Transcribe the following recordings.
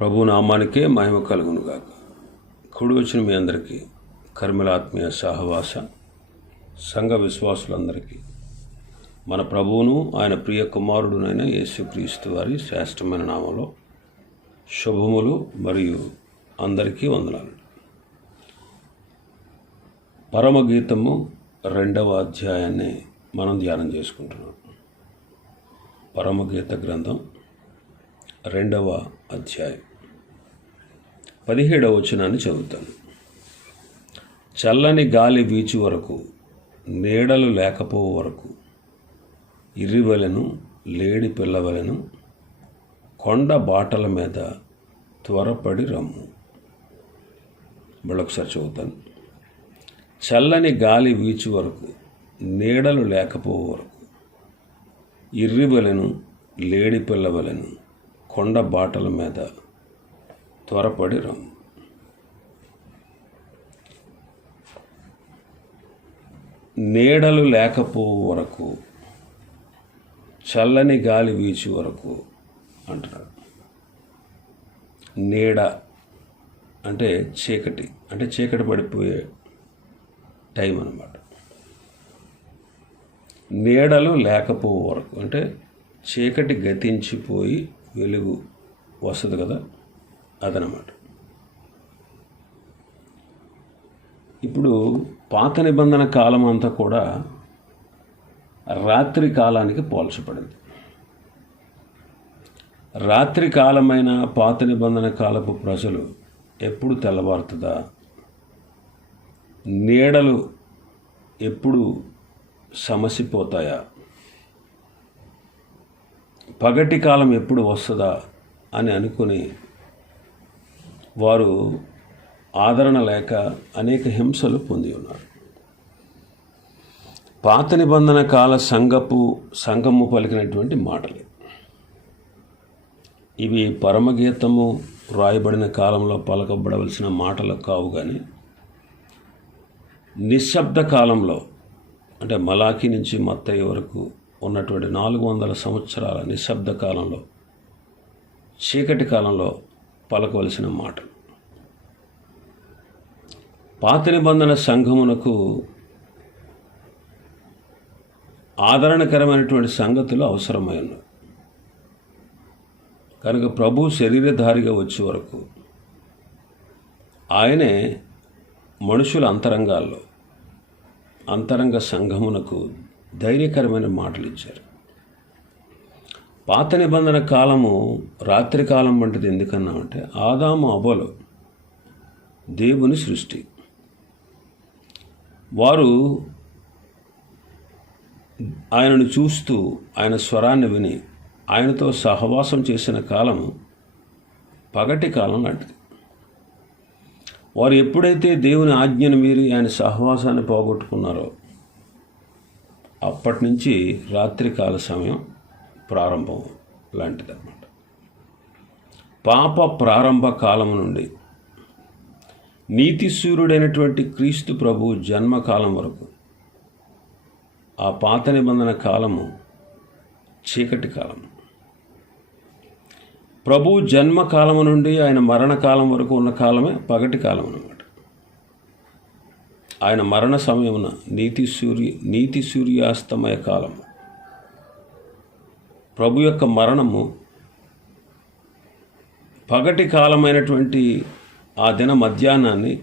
ప్రభు నామానికే మహిమ కలుగునుగాక. కుడి వచ్చిన మీ అందరికీ కర్మిలాత్మీయ సహవాస సంఘ విశ్వాసులందరికీ. మన ప్రభువును ఆయన ప్రియ కుమారుడునైన యేసుక్రీస్తు వారి శ్రేష్టమైన నామంలో శుభములు మరియు అందరికీ వందనాలు. పరమగీతము రెండవ అధ్యాయాన్ని మనం ధ్యానం చేసుకుంటున్నాం. పరమగీత గ్రంథం రెండవ అధ్యాయం. పదిహేడవ వచనాన్ని చదువుతాను. చల్లని గాలి వీచు వరకు నీడలు లేకపో వరకు ఇర్రివలను లేడి పిల్లవలను కొండ బాటల మీద త్వరపడి రమ్ము. మళ్ళొకసారి చదువుతాను. చల్లని గాలి వీచు వరకు నీడలు లేకపో వరకు ఇర్రివలెను లేడి పిల్లవలను కొండ బాటల మీద త్వరపడి రమ్ము నీడలు లేకపోవు వరకు చల్లని గాలి వీచి వరకు అంటున్నాడు నీడ అంటే చీకటి అంటే చీకటి పడిపోయే టైం అన్నమాట. నీడలు లేకపోవు వరకు అంటే చీకటి గతించిపోయి వెలుగు వస్తుంది కదా? అదనమాట. ఇప్పుడు పాత నిబంధన కాలం అంతా కూడా రాత్రి కాలానికి పోల్చబడింది. రాత్రి కాలమైన పాత నిబంధన కాలపు ప్రజలు ఎప్పుడు తెల్లవారుతుందా? నీడలు ఎప్పుడు సమసిపోతాయా? పగటి కాలం ఎప్పుడు వస్తుందా అని అనుకుని వారు ఆదరణ లేక అనేక హింసలు పొంది ఉన్నారు. పాత నిబంధన కాల సంఘపు సంఘము పలికినటువంటి మాటలు. ఇవి పరమగీతము రాయబడిన కాలంలో పలకబడవలసిన మాటలు కావు కానీ నిశ్శబ్ద కాలంలో అంటే మలాఖీ నుంచి మత్తయ్య వరకు ఉన్నటువంటి నాలుగు వందల సంవత్సరాల నిశ్శబ్ద కాలంలో చీకటి కాలంలో పలకవలసిన మాట. పాత నిబంధన సంఘమునకు ఆదరణకరమైనటువంటి సంగతులు అవసరమై ఉన్నాయి కనుక ప్రభు శరీరధారిగా వచ్చే వరకు ఆయనే మనుషుల అంతరంగాల్లో అంతరంగ సంఘమునకు ధైర్యకరమైన మాటలు ఇచ్చారు పాత నిబంధన కాలము రాత్రి కాలం వంటిది ఎందుకన్నామంటే ఆదాము అబోలు దేవుని సృష్టి. వారు ఆయనను చూస్తూ ఆయన స్వరాన్ని విని ఆయనతో సహవాసం చేసిన కాలం పగటి కాలం లాంటిది. వారు ఎప్పుడైతే దేవుని ఆజ్ఞను మీరి ఆయన సహవాసాన్ని పోగొట్టుకున్నారో అప్పటి నుంచి రాత్రికాల సమయం ప్రారంభం లాంటిదన్నమాట. పాప ప్రారంభ కాలం నుండి నీతి సూర్యుడైనటువంటి క్రీస్తు ప్రభు జన్మకాలం వరకు ఆ పాత నిబంధన కాలము చీకటి కాలం. ప్రభు జన్మకాలము నుండి ఆయన మరణకాలం వరకు ఉన్న కాలమే పగటి కాలం అన్నమాట. ఆయన మరణ సమయమున నీతి సూర్య నీతి సూర్యాస్తమయ కాలము. ప్రభు యొక్క మరణము పగటి కాలమైనటువంటి ఆ దిన మధ్యాహ్నాన్ని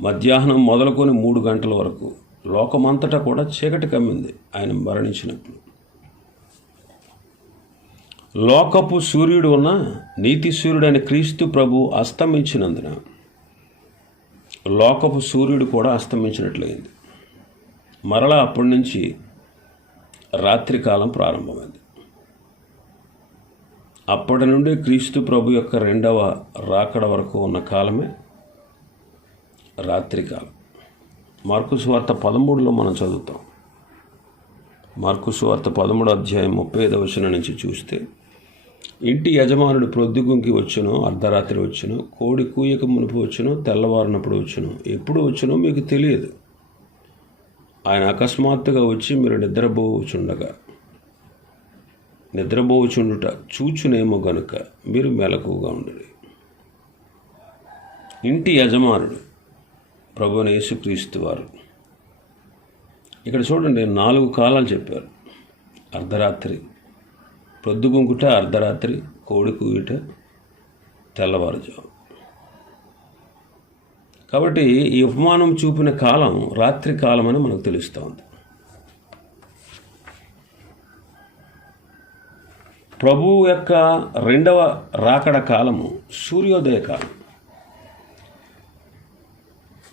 మధ్యాహ్నం మొదలుకొని మూడు గంటల వరకు లోకమంతటా కూడా చీకటి కమ్మింది ఆయన మరణించినప్పుడు. లోకపు సూర్యుడు ఉన్న నీతి సూర్యుడైన క్రీస్తు ప్రభు అస్తమించినందున లోకపు సూర్యుడు కూడా అస్తమించినట్లయింది. మరలా అప్పటి నుంచి రాత్రికాలం ప్రారంభమైంది. అప్పటి నుండి క్రీస్తు ప్రభు యొక్క రెండవ రాకడ వరకు ఉన్న కాలమే రాత్రికాలం మార్కు వార్త పదమూడులో మనం చదువుతాం. మార్కు వార్త పదమూడు అధ్యాయం ముప్పై ఐదవ వచనం నుంచి చూస్తే ఇంటి యజమానుడు ప్రొద్దుగుంకి వచ్చును అర్ధరాత్రి వచ్చును కోడి కూయక మునుపు వచ్చును తెల్లవారినప్పుడు వచ్చును. ఎప్పుడు వచ్చునో మీకు తెలియదు. ఆయన అకస్మాత్తుగా వచ్చి మీరు నిద్రపోవచ్చుండగా నిద్రపోవచ్చుండుట చూచునేమో గనుక మీరు మెలకుగా ఉండరు ఇంటి యజమానుడు ప్రభుని యేసుక్రీస్తు వారు. ఇక్కడ చూడండి నాలుగు కాలాలు చెప్పారు. అర్ధరాత్రి ప్రొద్దుగుంకుట అర్ధరాత్రి కోడి కూయుట తెల్లవారుజాము. కాబట్టి ఈ ఉపమానం చూపిన కాలం రాత్రి కాలం అని మనకు తెలుస్తోంది ప్రభు ప్రభువు యొక్క రెండవ రాకడ కాలము సూర్యోదయ కాలం.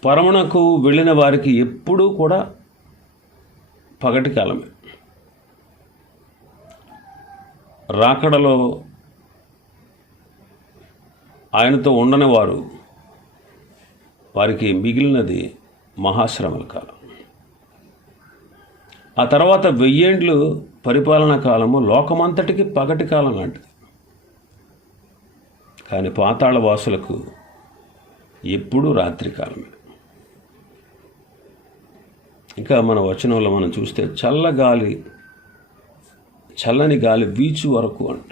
పరమణకు వెళ్ళిన వారికి ఎప్పుడూ కూడా పగటి కాలమే. రాకడలో ఆయనతో ఉండని వారు వారికి మిగిలినది మహాశ్రమల కాలం. ఆ తర్వాత వెయ్యేండ్లు పరిపాలన కాలము లోకమంతటికి పగటి కాలం లాంటిది. కానీ పాతాళ వాసులకు ఎప్పుడూ రాత్రి కాలమే. ఇంకా మన వచనంలో మనం చూస్తే చల్లగాలి చల్లని గాలి వీచు వరకు అంట.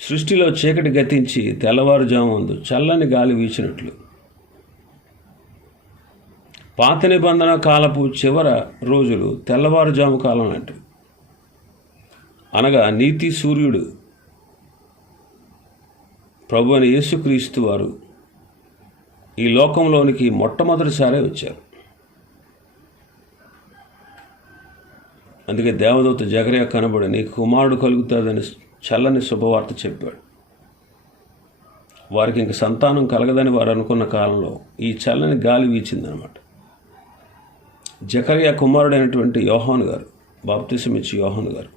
సృష్టిలో చీకటి గతించి తెల్లవారుజాము ఉంది చల్లని గాలి వీచినట్లు. పాత నిబంధన కాలపు చివర రోజులు తెల్లవారుజాము కాలం అంట అనగా నీతి సూర్యుడు ప్రభు అని యేసుక్రీస్తు వారు ఈ లోకంలోనికి మొట్టమొదటిసారే వచ్చారు. అందుకే దేవదూత జగరియా కనబడి నీకు కుమారుడు కలుగుతాడని చల్లని శుభవార్త చెప్పాడు. వారికి ఇంక సంతానం కలగదని వారు అనుకున్న కాలంలో ఈ చల్లని గాలి వీచిందనమాట. జకరియా కుమారుడైనటువంటి యోహాన్ గారు బాప్తిసం ఇచ్చి యోహాన్ గారు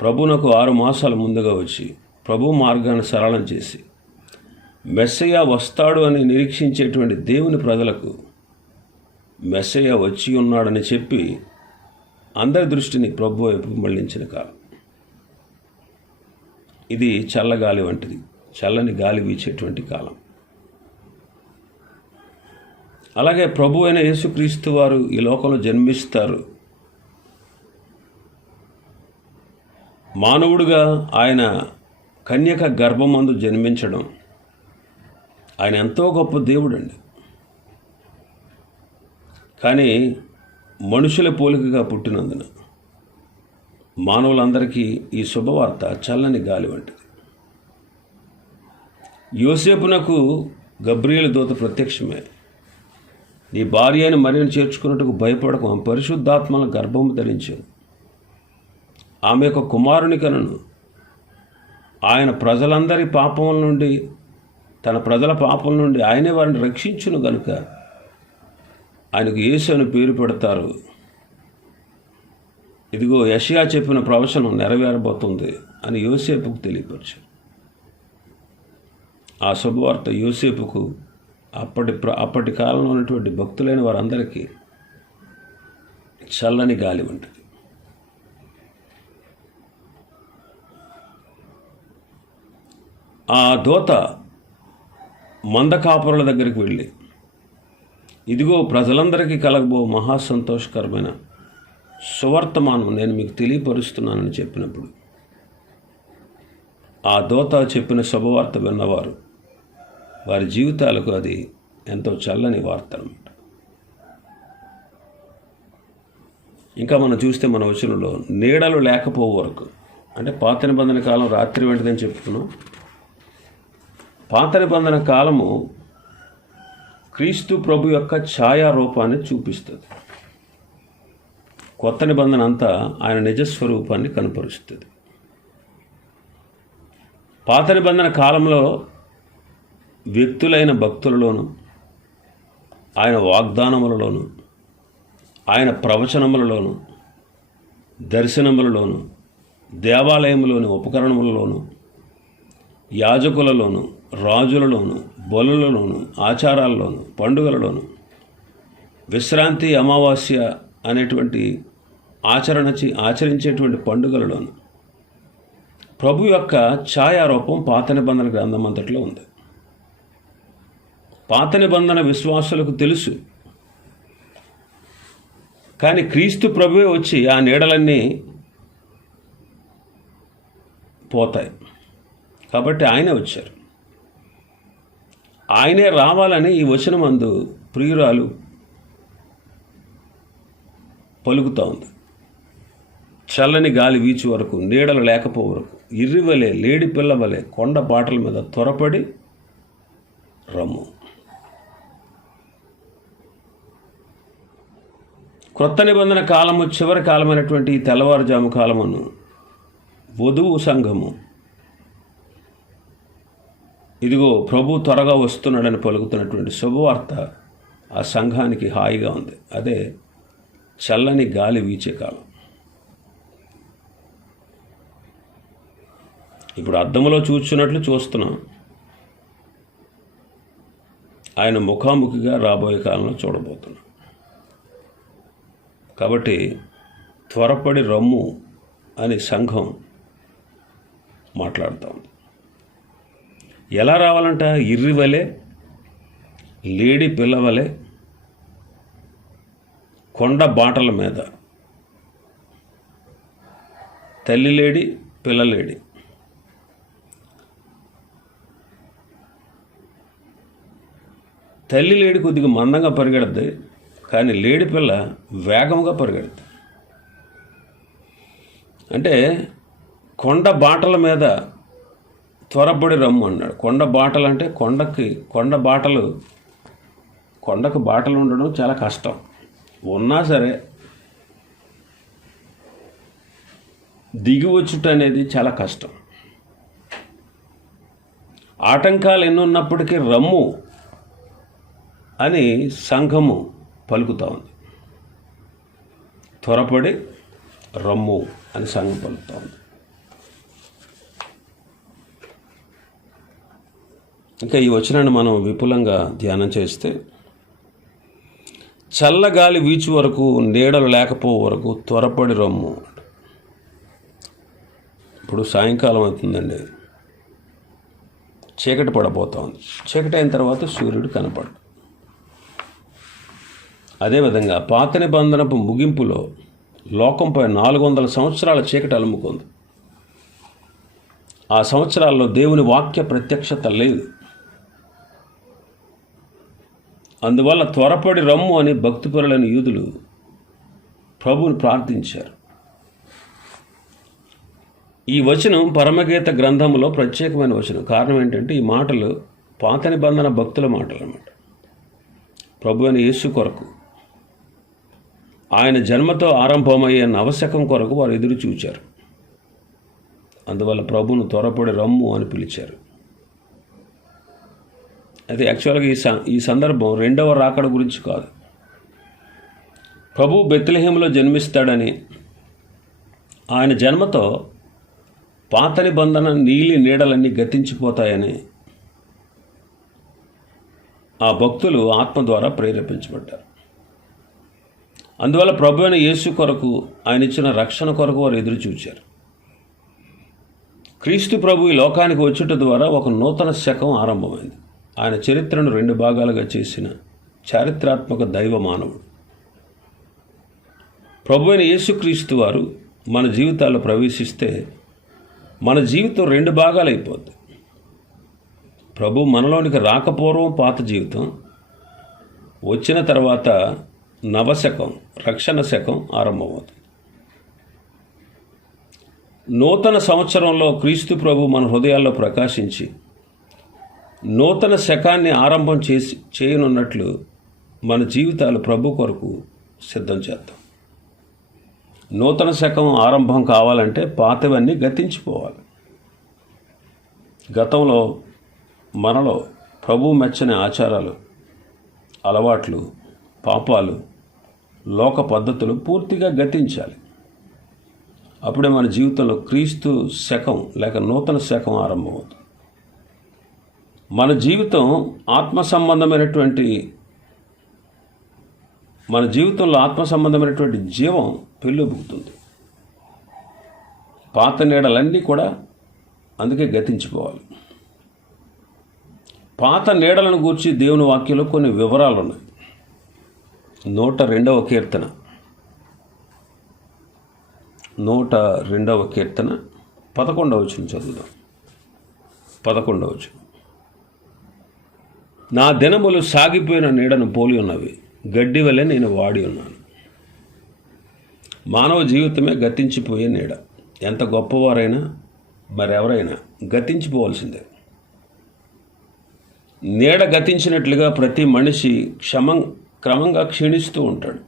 ప్రభునకు ఆరు మాసాల ముందుగా వచ్చి ప్రభు మార్గాన్ని సరళం చేసి మెస్సయ్య వస్తాడు అని నిరీక్షించేటువంటి దేవుని ప్రజలకు మెస్సయ్య వచ్చి ఉన్నాడని చెప్పి అందరి దృష్టిని ప్రభు వైపు మళ్ళించిన కాలం. ఇది చల్లగాలి వంటిది. చల్లని గాలి వీచేటువంటి కాలం. అలాగే ప్రభు అయిన యేసుక్రీస్తు వారు ఈ లోకంలో జన్మిస్తారు. మానవుడిగా ఆయన కన్యక గర్భమందు జన్మించడం ఆయన ఎంతో గొప్ప దేవుడండి. కానీ మనుషుల పోలికగా పుట్టినందున మానవులందరికీ ఈ శుభవార్త చల్లని గాలి వంటిది. యోసేపునకు గబ్రియల దూత ప్రత్యక్షమే. నీ భార్య అని మరియను చేర్చుకున్నట్టుకు భయపడకు ఆమె పరిశుద్ధాత్మల గర్భము ధరించాను. ఆమె యొక్క కుమారుని కనను ఆయన ప్రజలందరి పాపముల నుండి తన ప్రజల పాపం నుండి ఆయనే వారిని రక్షించును గనుక ఆయనకు యేసు అని పేరు పెడతారు. ఇదిగో యషియా చెప్పిన ప్రవచనం నెరవేరబోతుంది అని యోసేపుకు తెలియపరిచారు ఆ శుభవార్త యోసేపుకు అప్పటి ప్ర అప్పటి కాలంలో ఉన్నటువంటి భక్తులైన వారందరికీ చల్లని గాలి ఉంటుంది ఆ దోత మంద కాపురుల దగ్గరికి వెళ్ళి ఇదిగో ప్రజలందరికీ కలగబో మహా సంతోషకరమైన సువర్తమానం నేను మీకు తెలియపరుస్తున్నానని చెప్పినప్పుడు ఆ దోత చెప్పిన శుభవార్త విన్నవారు వారి జీవితాలకు అది ఎంతో చల్లని వార్త అనమాట ఇంకా మనం చూస్తే మన వచనంలో నీడలు లేకపోవు వరకు అంటే పాత నిబంధన కాలం రాత్రి వెంటదని చెప్పుకున్నాం. పాత నిబంధన కాలము క్రీస్తు ప్రభు యొక్క ఛాయారూపాన్ని చూపిస్తుంది. కొత్త నిబంధన అంతా ఆయన నిజస్వరూపాన్ని కనపరుస్తుంది. పాత నిబంధన కాలంలో వ్యక్తులైన భక్తులలోను ఆయన వాగ్దానములలోను ఆయన ప్రవచనములలోను దర్శనములలోను దేవాలయములోని ఉపకరణములలోను యాజకులలోను రాజులలోను బలులలోను ఆచారాల్లోను పండుగలలోను విశ్రాంతి అమావాస్య అనేటువంటి ఆచరణ ఆచరించేటువంటి పండుగలలోను ప్రభు యొక్క ఛాయారూపం పాత నిబంధన గ్రంథం అంతట్లో ఉంది. పాత నిబంధన విశ్వాసులకు తెలుసు. కానీ క్రీస్తు ప్రభువే వచ్చి ఆ నీడలన్నీ పోతాయి. కాబట్టి ఆయనే వచ్చారు. ఆయనే రావాలని ఈ వచనమందు ప్రియురాలు పలుకుతా ఉంది. చల్లని గాలి వీచి వరకు నీడలు లేకపో వరకు ఇర్రివలే లేడి పిల్లవలే కొండ బాటల మీద త్వరపడి రమ్ము. క్రొత్త నిబంధన కాలము చివరి కాలమైనటువంటి ఈ తెల్లవారుజాము కాలమును వధువు సంఘము ఇదిగో ప్రభు త్వరగా వస్తున్నాడని పలుకుతున్నటువంటి శుభవార్త ఆ సంఘానికి హాయిగా ఉంది. అదే చల్లని గాలి వీచే కాలం. ఇప్పుడు అద్దంలో చూస్తున్నట్లు చూస్తున్నాం. ఆయన ముఖాముఖిగా రాబోయే కాలంలో చూడబోతున్నాం. కాబట్టి త్వరపడి రమ్ము అని సంఘం మాట్లాడుతూ ఉంది ఎలా రావాలంట? ఇర్రివలే లేడి పిల్లవలే కొండ బాటల మీద. తల్లి లేడి పిల్లలేడి తల్లి లేడి కొద్దిగా మందంగా పరిగెడుద్ది కానీ లేడి పిల్ల వేగంగా పరిగెడుద్ది. అంటే కొండ బాటల మీద త్వరపడి రమ్ము అన్నాడు. కొండ బాటలు అంటే కొండకి కొండ బాటలు కొండకు బాటలు ఉండడం చాలా కష్టం. ఉన్నా సరే దిగి వచ్చుట అనేది చాలా కష్టం. ఆటంకాలు ఎన్ని ఉన్నప్పటికీ రమ్ము అని సంఘము పలుకుతా ఉంది. త్వరపడి రమ్ము అని సంఘం పలుకుతా ఉంది. ఇంకా ఈ వచనాన్ని మనం విపులంగా ధ్యానం చేస్తే చల్లగాలి వీచు వరకు నీడలు లేకపో వరకు త్వరపడి రమ్ము ఇప్పుడు సాయంకాలం అవుతుందండి. చీకటి పడబోతా ఉంది చీకటి అయిన తర్వాత సూర్యుడు కనపడు. అదేవిధంగా పాత నిబంధనపు ముగింపులో లోకంపై నాలుగు వందల సంవత్సరాల చీకటి అలుముకుంది. ఆ సంవత్సరాల్లో దేవుని వాక్య ప్రత్యక్షత లేదు. అందువల్ల త్వరపడి రమ్ము అని భక్తిపరులైన యూదులు ప్రభువుని ప్రార్థించారు. ఈ వచనం పరమగీత గ్రంథంలో ప్రత్యేకమైన వచనం. కారణం ఏంటంటే ఈ మాటలు పాత నిబంధన భక్తుల మాటలు అన్నమాట. ప్రభు అయిన యేసు కొరకు ఆయన జన్మతో ఆరంభమయ్యే నవశకం కొరకు వారు ఎదురు చూచారు అందువల్ల ప్రభును త్వరపడి రమ్ము అని పిలిచారు. అయితే యాక్చువల్గా ఈ స ఈ సందర్భం రెండవ రాకడ గురించి కాదు. ప్రభు బెత్లహేంలో జన్మిస్తాడని ఆయన జన్మతో పాత నిబంధన నీలి నీడలన్నీ గతించిపోతాయని ఆ భక్తులు ఆత్మ ద్వారా ప్రేరేపించబడ్డారు. అందువల్ల ప్రభు అయిన యేసు కొరకు ఆయన ఇచ్చిన రక్షణ కొరకు వారు ఎదురు చూచారు. క్రీస్తు ప్రభు ఈ లోకానికి వచ్చుట ద్వారా ఒక నూతన శకం ఆరంభమైంది. ఆయన చరిత్రను రెండు భాగాలుగా చేసిన చారిత్రాత్మక దైవ మానవుడు. ప్రభు అయిన యేసుక్రీస్తు వారు మన జీవితాల్లో ప్రవేశిస్తే మన జీవితం రెండు భాగాలు అయిపోద్ది ప్రభు మనలోనికి రాకపూర్వం పాత జీవితం వచ్చిన తర్వాత నవశకం రక్షణ శకం ఆరంభమవుతుంది నూతన సంవత్సరంలో క్రీస్తు ప్రభు మన హృదయాల్లో ప్రకాశించి నూతన శకాన్ని ఆరంభం చేసి చేయనున్నట్లు మన జీవితాలు ప్రభు కొరకు సిద్ధం చేద్దాం. నూతన శకం ఆరంభం కావాలంటే పాతవన్నీ గతించిపోవాలి. గతంలో మనలో ప్రభు మెచ్చని ఆచారాలు అలవాట్లు పాపాలు లోక పద్ధతులు పూర్తిగా గతించాలి. అప్పుడే మన జీవితంలో క్రీస్తు శకం లేక నూతన శకం ఆరంభమవుతుంది. మన జీవితం ఆత్మ సంబంధమైనటువంటి మన జీవితంలో ఆత్మ సంబంధమైనటువంటి జీవం పెళ్ళుబుకుతుంది పాత నీడలన్నీ కూడా అందుకే గతించిపోవాలి. పాత నీడలను గూర్చి దేవుని వాక్యంలో కొన్ని వివరాలు ఉన్నాయి నూట రెండవ కీర్తన. నూట రెండవ కీర్తన పదకొండవ వచనం చదువుదాం. పదకొండవ వచనం. నా దినములు సాగిపోయిన నీడను పోలి ఉన్నవి. గడ్డి వలె నేను వాడి ఉన్నాను. మానవ జీవితమే గతించిపోయే నీడ. ఎంత గొప్పవారైనా మరెవరైనా గతించిపోవాల్సిందే. నీడ గతించినట్లుగా ప్రతి మనిషి క్షమం క్రమంగా క్షీణిస్తూ ఉంటాడు.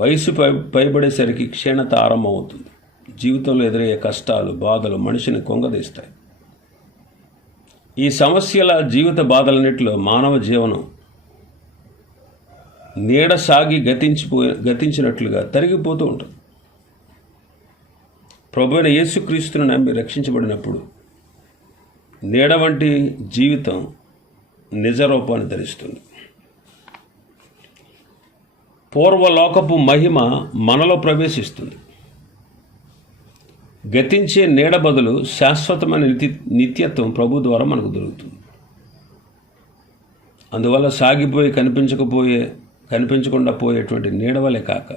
వయసు పై పైబడేసరికి క్షీణత ఆరంభమవుతుంది. జీవితంలో ఎదురయ్యే కష్టాలు బాధలు మనిషిని కొంగదీస్తాయి. ఈ సమస్యల జీవిత బాధలన్నిటిలో మానవ జీవనం నీడ సాగి గతించిపో గతించినట్లుగా తరిగిపోతూ ఉంటుంది. ప్రభు యేసుక్రీస్తును నమ్మి రక్షించబడినప్పుడు నీడ వంటి జీవితం నిజ రూపాన్ని ధరిస్తుంది. పూర్వలోకపు మహిమ మనలో ప్రవేశిస్తుంది. గతించే నీడ బదులు శాశ్వతమైన నితి నిత్యత్వం ప్రభు ద్వారా మనకు దొరుకుతుంది. అందువల్ల సాగిపోయి కనిపించకపోయే కనిపించకుండా పోయేటువంటి నీడ వలె కాక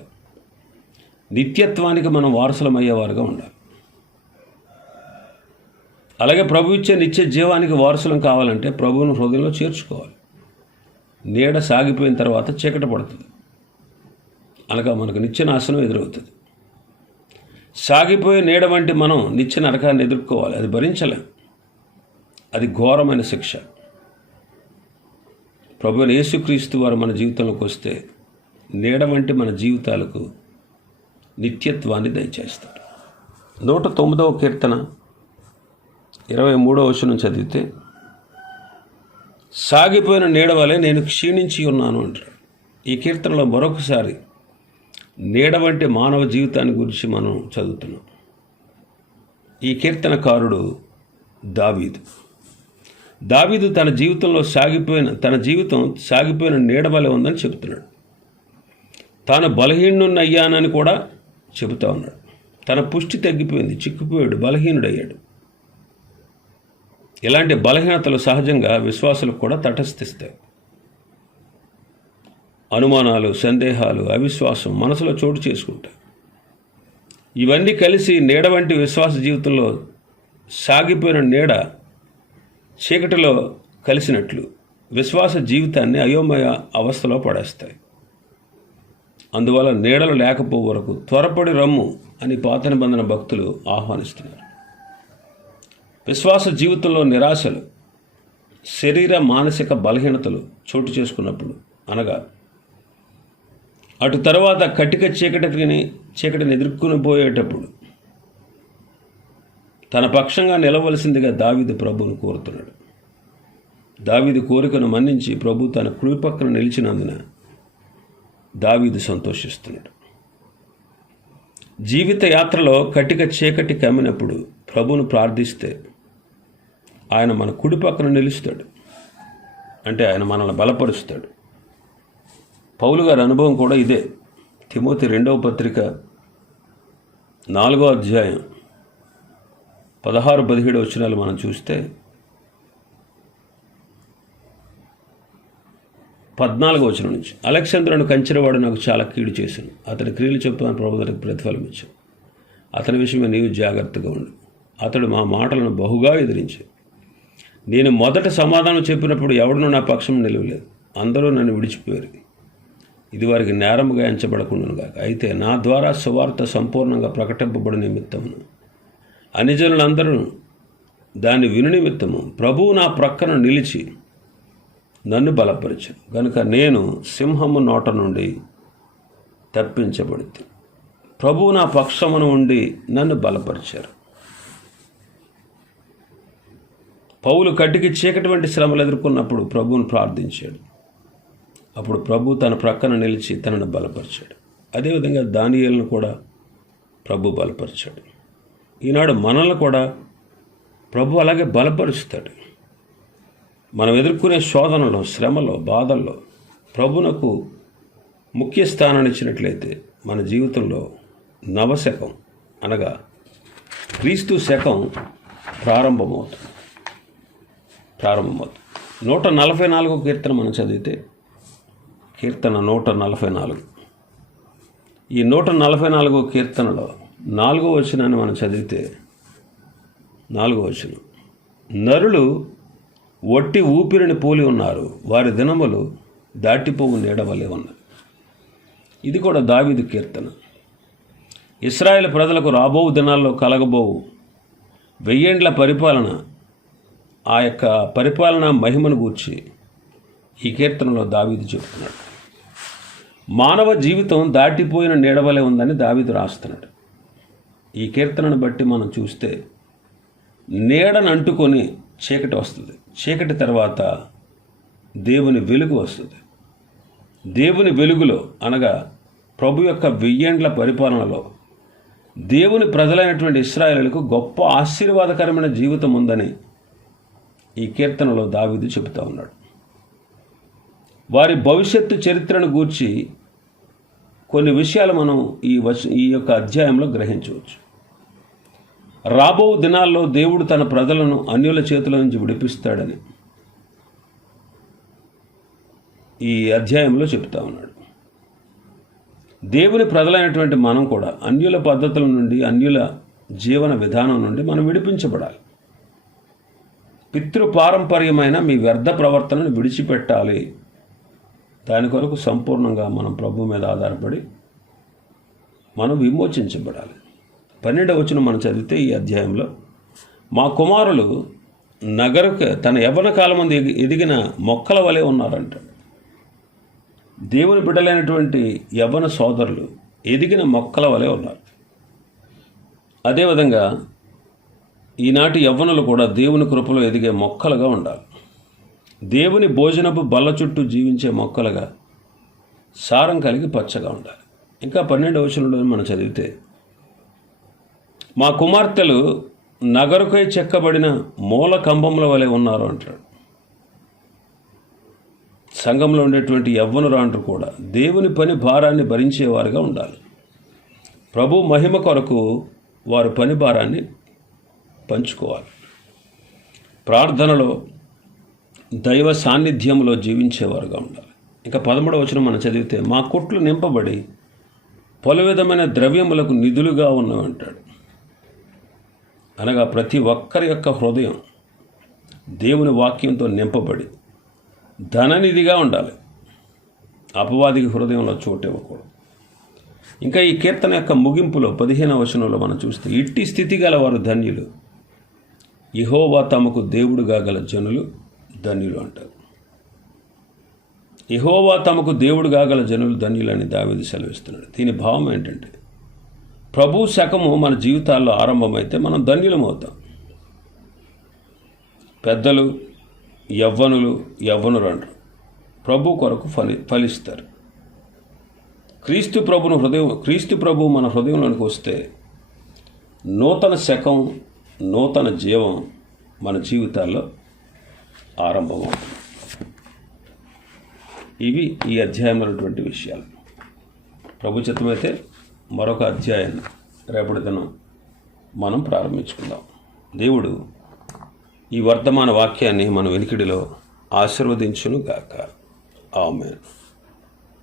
నిత్యత్వానికి మనం వారసులమయ్యేవారుగా ఉండాలి. అలాగే ప్రభు ఇచ్చే నిత్య జీవానికి వారసులం కావాలంటే ప్రభువును హృదయంలో చేర్చుకోవాలి. నీడ సాగిపోయిన తర్వాత చీకట పడుతుంది. అనగా మనకు నిత్య నాశనం ఎదురవుతుంది. సాగిపోయే నీడ వంటి మనం నిత్య నరకాన్ని ఎదుర్కోవాలి. అది భరించలేం. అది ఘోరమైన శిక్ష. ప్రభు యేసుక్రీస్తు వారు మన జీవితంలోకి వస్తే నీడ వంటి మన జీవితాలకు నిత్యత్వాన్ని దయచేస్తాడు. నూట తొమ్మిదవ కీర్తన ఇరవై మూడవ వచనం చదివితే సాగిపోయిన నీడ వలె నేను క్షీణించి ఉన్నాను అంటారు ఈ కీర్తనలో మరొకసారి నీడ వంటి మానవ జీవితాన్ని గురించి మనం చదువుతున్నాం. ఈ కీర్తనకారుడు దావీదు. దావీదు తన జీవితంలో సాగిపోయిన తన జీవితం సాగిపోయిన నీడ వలె ఉందని చెబుతున్నాడు. తాను బలహీనున్నయ్యానని కూడా చెబుతా ఉన్నాడు. తన పుష్టి తగ్గిపోయింది చిక్కుపోయాడు బలహీనుడయ్యాడు. ఇలాంటి బలహీనతలు సహజంగా విశ్వాసులకు కూడా తటస్థిస్తాయి. అనుమానాలు సందేహాలు అవిశ్వాసం మనసులో చోటు చేసుకుంటాయి. ఇవన్నీ కలిసి నీడ వంటి విశ్వాస జీవితంలో సాగిపోయిన నీడ చీకటిలో కలిసినట్లు విశ్వాస జీవితాన్ని అయోమయ అవస్థలో పడేస్తాయి. అందువల్ల నీడలు లేకపో వరకు త్వరపడి రమ్ము అని పాత నిబంధన భక్తులు ఆహ్వానిస్తున్నారు. విశ్వాస జీవితంలో నిరాశలు శరీర మానసిక బలహీనతలు చోటు చేసుకున్నప్పుడు అనగా అటు తర్వాత కటిక చీకటిని చీకటిని ఎదుర్కొని పోయేటప్పుడు తన పక్షంగా నిలవలసిందిగా దావిదు ప్రభువును కోరుతున్నాడు. దావీదు కోరికను మన్నించి ప్రభు తన కుడి పక్కన నిలిచినందున దావీదు సంతోషిస్తున్నాడు. జీవిత యాత్రలో కటిక చీకటి కమ్మినప్పుడు ప్రభును ప్రార్థిస్తే ఆయన మన కుడి పక్కన నిలుస్తాడు. అంటే ఆయన మనల్ని బలపరుస్తాడు. పౌలు గారి అనుభవం కూడా ఇదే. తిమోతి రెండవ పత్రిక నాలుగో అధ్యాయం పదహారు పదిహేడు వచనాలు మనం చూస్తే పద్నాలుగో వచనం నుంచి అలెగ్జాంద్రుని కంచెరవాడు నాకు చాలా కీడు చేశాను అతని క్రియలు చెప్తాను ప్రభుత్వానికి ప్రతిఫలం ఇచ్చాను అతని విషయమే నీవు జాగ్రత్తగా ఉండు. అతడు మా మాటలను బహుగా ఎదిరించాడు. నేను మొదట సమాధానం చెప్పినప్పుడు ఎవడనూ నా పక్షం నిలవలేదు. అందరూ నన్ను విడిచిపోయారు. ఇది వారికి నేరముగా ఎంచబడకుండాను అయితే నా ద్వారా సువార్త సంపూర్ణంగా ప్రకటింపబడి నిమిత్తమును. అనిజనులందరూ దాన్ని విను నిమిత్తము. ప్రభువు నా ప్రక్కన నిలిచి నన్ను బలపరిచాను కనుక నేను సింహము నోట నుండి తప్పించబడింది ప్రభువు నా పక్షమును ఉండి నన్ను బలపరిచారు. పౌలు కట్టికి చీకటి వంటి శ్రమలు ఎదుర్కొన్నప్పుడు ప్రభువును ప్రార్థించాడు. అప్పుడు ప్రభు తన ప్రక్కన నిలిచి తనను బలపరిచాడు. అదేవిధంగా దానియలను కూడా ప్రభు బలపరిచాడు. ఈనాడు మనల్ని కూడా ప్రభు అలాగే బలపరుస్తాడు. మనం ఎదుర్కొనే శోధనలో శ్రమలో బాధల్లో ప్రభునకు ముఖ్య స్థానాన్ని ఇచ్చినట్లయితే మన జీవితంలో నవశకం అనగా క్రీస్తు శకం ప్రారంభమవుతుంది. ప్రారంభమవుతుంది. నూట నలభై నాలుగో కీర్తన మనం చదివితే కీర్తన నూట నలభై నాలుగు. ఈ నూట నలభై నాలుగో కీర్తనలో నాలుగో వచనాన్ని మనం చదివితే నాలుగో వచనం. నరులు ఒట్టి ఊపిరిని పోలి ఉన్నారు. వారి దినములు దాటిపోవు నీడవలే ఉన్నది. ఇది కూడా దావీదు కీర్తన. ఇస్రాయేల్ ప్రజలకు రాబోవు దినాల్లో కలగబోవు. వెయ్యేండ్ల పరిపాలన ఆ యొక్క పరిపాలన మహిమను గూర్చి ఈ కీర్తనలో దావీది చెప్తున్నాడు. మానవ జీవితం దాటిపోయిన నీడవలే ఉందని దావిదు రాస్తున్నాడు. ఈ కీర్తనను బట్టి మనం చూస్తే నీడను అంటుకొని చీకటి వస్తుంది. చీకటి తర్వాత దేవుని వెలుగు వస్తుంది. దేవుని వెలుగులో అనగా ప్రభు యొక్క వెయ్యేండ్ల పరిపాలనలో దేవుని ప్రజలైనటువంటి ఇస్రాయలకు గొప్ప ఆశీర్వాదకరమైన జీవితం ఉందని ఈ కీర్తనలో దావిదు చెబుతూ ఉన్నాడు. వారి భవిష్యత్తు చరిత్రను గూర్చి కొన్ని విషయాలు మనం ఈ వచ ఈ యొక్క అధ్యాయంలో గ్రహించవచ్చు. రాబో దినాల్లో దేవుడు తన ప్రజలను అన్యుల చేతుల నుంచి విడిపిస్తాడని ఈ అధ్యాయంలో చెప్తా ఉన్నాడు. దేవుని ప్రజలైనటువంటి మనం కూడా అన్యుల పద్ధతుల నుండి అన్యుల జీవన విధానం నుండి మనం విడిపించబడాలి. పితృపారంపర్యమైన మీ వ్యర్థ ప్రవర్తనను విడిచిపెట్టాలి. దాని కొరకు సంపూర్ణంగా మనం ప్రభు మీద ఆధారపడి మనం విమోచించబడాలి. పన్నెండవ వచ్చిన మనం చదివితే ఈ అధ్యాయంలో మా కుమారులు నగరకు తన యవ్వన కాలం మంది ఎదిగిన మొక్కల వలె ఉన్నారంట. దేవుని బిడ్డలైనటువంటి యవ్వన సోదరులు ఎదిగిన మొక్కల వలె ఉన్నారు. అదేవిధంగా ఈనాటి యవ్వనులు కూడా దేవుని కృపలో ఎదిగే మొక్కలుగా ఉండాలి. దేవుని భోజనపు బల్ల చుట్టూ జీవించే మొక్కలుగా సారం కలిగి పచ్చగా ఉండాలి. ఇంకా పన్నెండవ వచనంలో మనం చదివితే మా కుమార్తెలు నగరుకై చెక్కబడిన మూల కంబముల వలె ఉన్నారు అంటాడు. సంఘంలో ఉండేటువంటి యవ్వనురాండ్రు కూడా దేవుని పని భారాన్ని భరించేవారుగా ఉండాలి. ప్రభు మహిమ కొరకు వారు పని భారాన్ని పంచుకోవాలి. ప్రార్థనలో దైవ సాన్నిధ్యంలో జీవించేవారుగా ఉండాలి. ఇంకా పదమూడవ వచనం మనం చదివితే మా కొట్లు నింపబడి పలు విధమైన ద్రవ్యములకు నిధులుగా ఉన్నవంటాడు అనగా ప్రతి ఒక్కరి యొక్క హృదయం దేవుని వాక్యంతో నింపబడి ధననిధిగా ఉండాలి. అపవాదికి హృదయంలో చోటు ఇవ్వకూడదు. ఇంకా ఈ కీర్తన యొక్క ముగింపులో పదిహేనవ వచనంలో మనం చూస్తే ఇట్టి స్థితి గల వారు ధన్యులు. ఇహోవా తమకు దేవుడుగా గల జనులు. ధన్యులు అంటారు. ఇహోవా తమకు దేవుడుగా గల జనులు ధన్యులని దావేది సెలవిస్తున్నాడు. దీని భావం ఏంటంటే ప్రభు శకము మన జీవితాల్లో ఆరంభమైతే మనం ధన్యులమవుతాం పెద్దలు యవ్వనులు యవ్వనులు అంటారు. ప్రభు కొరకు ఫలి ఫలిస్తారు. క్రీస్తు ప్రభును హృదయం క్రీస్తు ప్రభు మన హృదయంలోనికి వస్తే నూతన శకం నూతన జీవం మన జీవితాల్లో ఆరంభమవుతుంది. ఇవి ఈ అధ్యాయంలో ఉన్నటువంటి విషయాలు. ప్రభు చిత్తమైతే మరొక అధ్యాయాన్ని రేపటి దినం మనం ప్రారంభించుకుందాం. దేవుడు ఈ వర్తమాన వాక్యాన్ని మన వెనుకిడిలో ఆశీర్వదించును గాక ఆమెను.